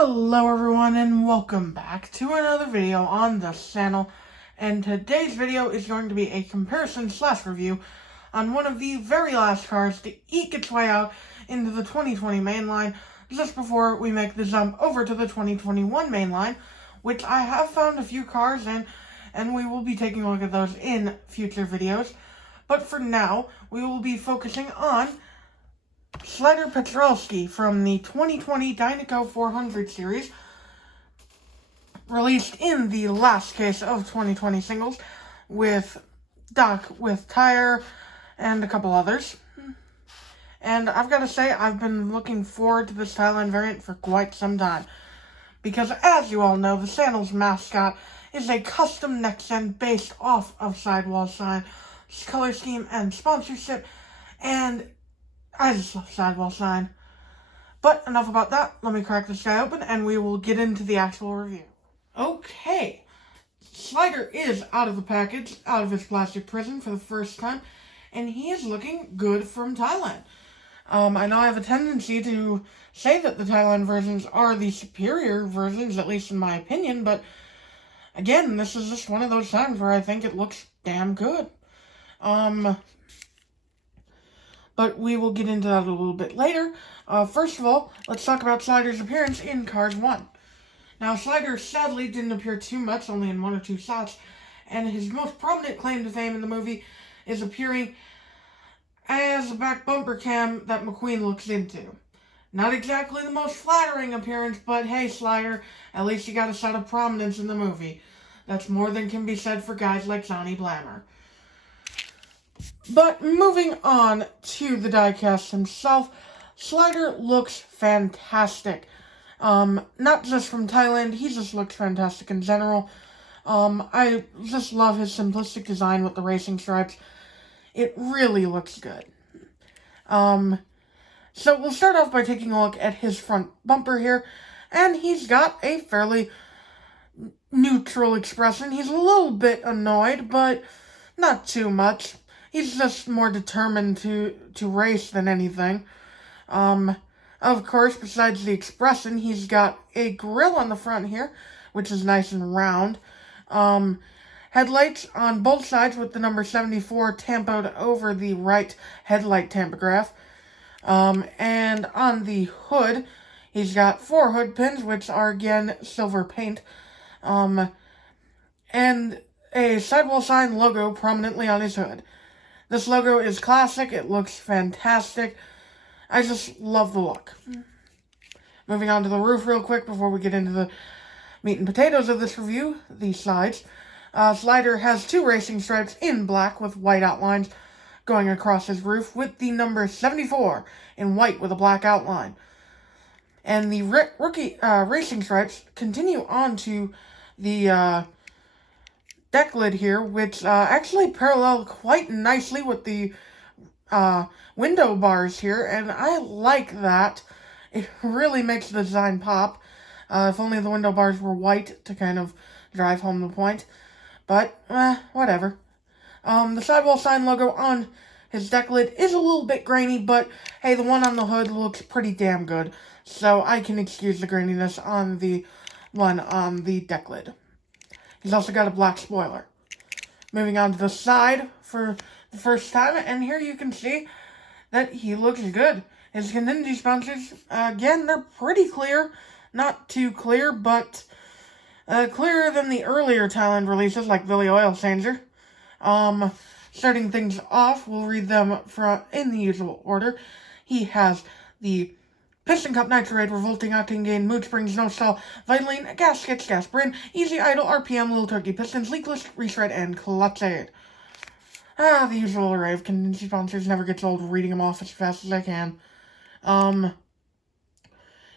Hello everyone and welcome back to another video on the channel, and today's video is going to be a comparison / review on one of the very last cars to eke its way out into the 2020 mainline just before we make the jump over to the 2021 mainline, which I have found a few cars in, and we will be taking a look at those in future videos. But for now, we will be focusing on Slider Petrolski from the 2020 Dynaco 400 series, released in the last case of 2020 singles, with Doc with Tire and a couple others. And I've got to say, I've been looking forward to this Thailand variant for quite some time, because as you all know, the channel's mascot is a custom next-gen based off of Sidewall Shine, color scheme, and sponsorship, and I just love Sidewall Shine. But enough about that. Let me crack this guy open and we will get into the actual review. Okay. Slider is out of the package, out of his plastic prison for the first time, and he is looking good from Thailand. I know I have a tendency to say that the Thailand versions are the superior versions, at least in my opinion, but again, this is just one of those times where I think it looks damn good. But we will get into that a little bit later. First of all, let's talk about Slider's appearance in Cars 1. Now, Slider sadly didn't appear too much, only in one or two shots, and his most prominent claim to fame in the movie is appearing as a back bumper cam that McQueen looks into. Not exactly the most flattering appearance, but hey, Slider, at least you got a shot of prominence in the movie. That's more than can be said for guys like Johnny Blammer. But moving on to the diecast himself, Slider looks fantastic. Not just from Thailand, he just looks fantastic in general. I just love his simplistic design with the racing stripes. It really looks good. So we'll start off by taking a look at his front bumper here, and he's got a fairly neutral expression. He's a little bit annoyed, but not too much. He's just more determined to race than anything. Of course, besides the expression, he's got a grille on the front here, which is nice and round. Headlights on both sides with the number 74 tampoed over the right headlight tampograph. And on the hood, he's got 4 hood pins, which are again silver paint. And a Sidewall Shine logo prominently on his hood. This logo is classic. It looks fantastic. I just love the look. Moving on to the roof real quick before we get into the meat and potatoes of this review, the sides. Slider has 2 racing stripes in black with white outlines going across his roof, with the number 74 in white with a black outline. And the rookie racing stripes continue on to the deck lid here, which actually parallel quite nicely with the window bars here, and I like that. It really makes the design pop. If only the window bars were white to kind of drive home the point. But, whatever. The Sidewall Shine logo on his deck lid is a little bit grainy, but hey, the one on the hood looks pretty damn good, so I can excuse the graininess on the one on the deck lid. He's also got a black spoiler. Moving on to the side for the first time, and here you can see that he looks good. His Contingency sponsors, again, they're pretty clear. Not too clear, but clearer than the earlier Thailand releases, like Billy Oil Changer. Starting things off, we'll read them in the usual order. He has the Piston Cup Nitrate, Revolting Octane Gain, Mood Springs, No Stall, Vitaline, Gaskets, Gas Brain, Easy Idle, RPM, Little Turkey Pistons, Leakless, Reshred, and Clutch Aid. The usual array of contingency sponsors. Never gets old reading them off as fast as I can.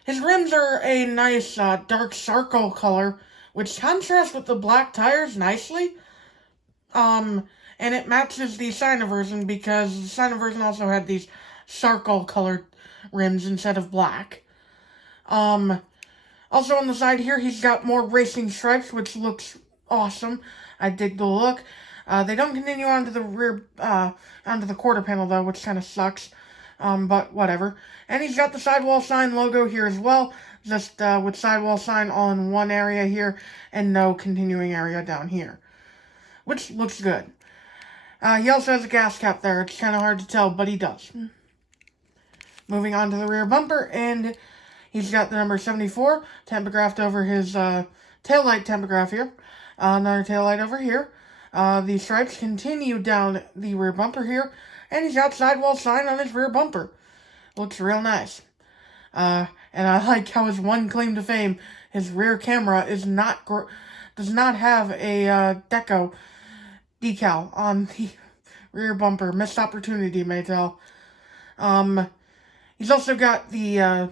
His rims are a nice dark charcoal color, which contrasts with the black tires nicely. And it matches the Shiner version, because the Shiner version also had these charcoal colored rims instead of black. Also on the side here, he's got more racing stripes, which looks awesome. I dig the look. They don't continue onto the rear, onto the quarter panel though, which kind of sucks. But whatever. And he's got the Sidewall Shine logo here as well. just with Sidewall Shine all in one area here and no continuing area down here, which looks good. He also has a gas cap there. It's kind of hard to tell, but he does. Moving on to the rear bumper, and he's got the number 74 tampographed over his taillight tampograph here. Another taillight over here. The stripes continue down the rear bumper here, and he's got Sidewall Shine on his rear bumper. Looks real nice. And I like how his one claim to fame, his rear camera does not have a deco decal on the rear bumper. Missed opportunity, Maytel. He's also got the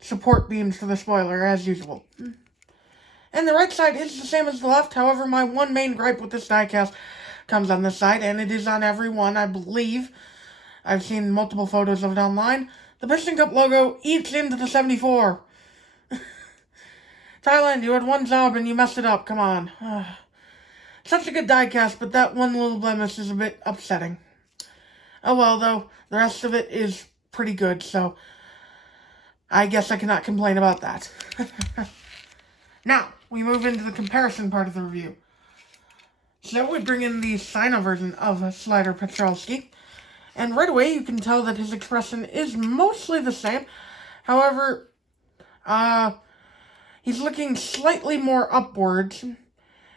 support beams for the spoiler, as usual. And the right side is the same as the left. However, my one main gripe with this diecast comes on this side, and it is on every one, I believe. I've seen multiple photos of it online. The Piston Cup logo eats into the 74. Thailand, you had one job and you messed it up. Come on. Such a good diecast, but that one little blemish is a bit upsetting. Oh well, though. The rest of it is pretty good, so I guess I cannot complain about that. Now, we move into the comparison part of the review. So we bring in the Sino version of Slider Petrolski. And right away, you can tell that his expression is mostly the same. However, he's looking slightly more upwards.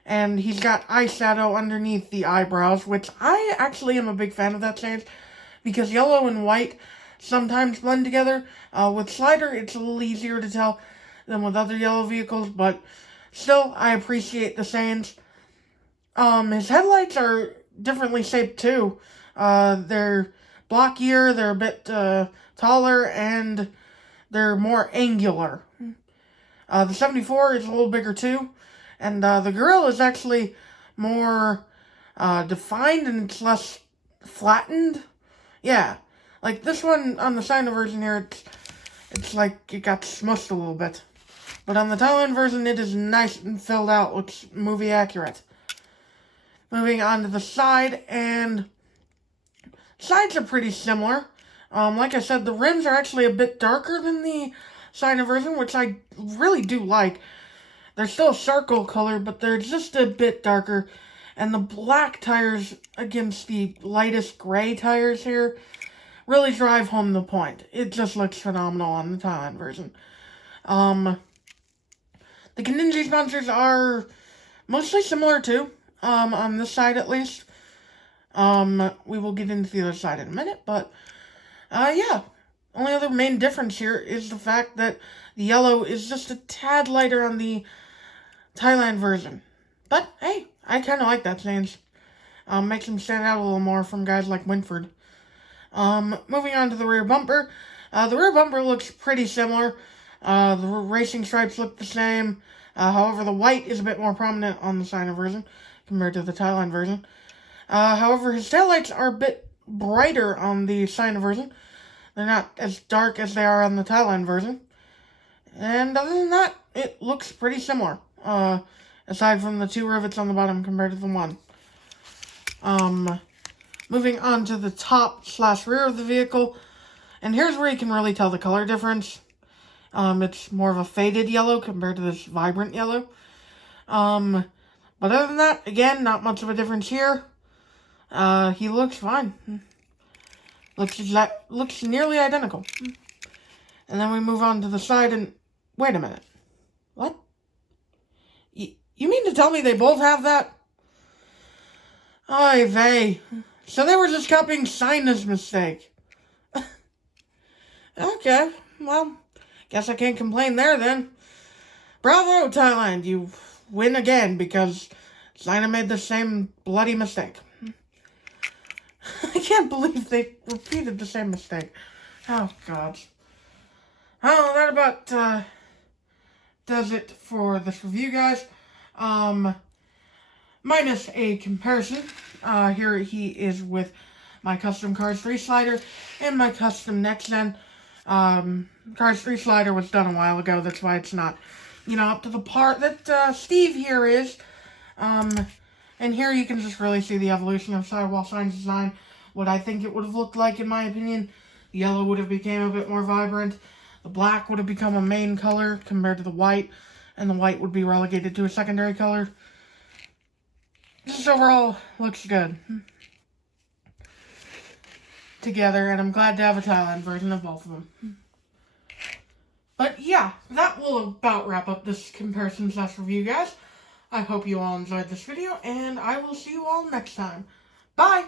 And he's got eyeshadow underneath the eyebrows, which I actually am a big fan of that change. Because yellow and white sometimes blend together. With Slider, it's a little easier to tell than with other yellow vehicles. But still, I appreciate the change. His headlights are differently shaped too. They're blockier, they're a bit taller, and they're more angular. The 74 is a little bigger too, and the grille is actually more defined and it's less flattened. Yeah, like this one on the Sino version here, it's like it got smushed a little bit. But on the Thailand version, it is nice and filled out, looks movie accurate. Moving on to the side, and sides are pretty similar. Like I said, the rims are actually a bit darker than the Sino version, which I really do like. They're still a charcoal color, but they're just a bit darker. And the black tires against the lightest gray tires here really drive home the point. It just looks phenomenal on the Thailand version. The Contingency sponsors are mostly similar too. On this side at least. We will get into the other side in a minute, but, yeah. Only other main difference here is the fact that the yellow is just a tad lighter on the Thailand version. But, hey, I kind of like that change. Makes them stand out a little more from guys like Winford. Moving on to the rear bumper. The rear bumper looks pretty similar. The racing stripes look the same. However, the white is a bit more prominent on the Sino version compared to the Thailand version. However, his taillights are a bit brighter on the Sino version. They're not as dark as they are on the Thailand version. And other than that, it looks pretty similar. Aside from the two rivets on the bottom compared to the one. Moving on to the top/rear of the vehicle. And here's where you can really tell the color difference. It's more of a faded yellow compared to this vibrant yellow. But other than that, again, not much of a difference here. He looks fine. Looks nearly identical. And then we move on to the side and... Wait a minute. What? You mean to tell me they both have that? Oy vey. So they were just copying Sina's mistake. Okay, well, guess I can't complain there then. Bravo, Thailand, you win again because Sina made the same bloody mistake. I can't believe they repeated the same mistake. Oh, God. Well, that about does it for this review, guys. Minus a comparison. Here he is with my custom Cars 3 slider and my custom Next Gen. Cars 3 slider was done a while ago. That's why it's not, up to the part that Steve here is. And here you can just really see the evolution of Sidewall Shine's design. What I think it would have looked like, in my opinion. The yellow would have became a bit more vibrant. the black would have become a main color compared to the white, and the white would be relegated to a secondary color. This overall looks good together, and I'm glad to have a Thailand version of both of them. But yeah, that will about wrap up this comparison/review, guys. I hope you all enjoyed this video, and I will see you all next time. Bye!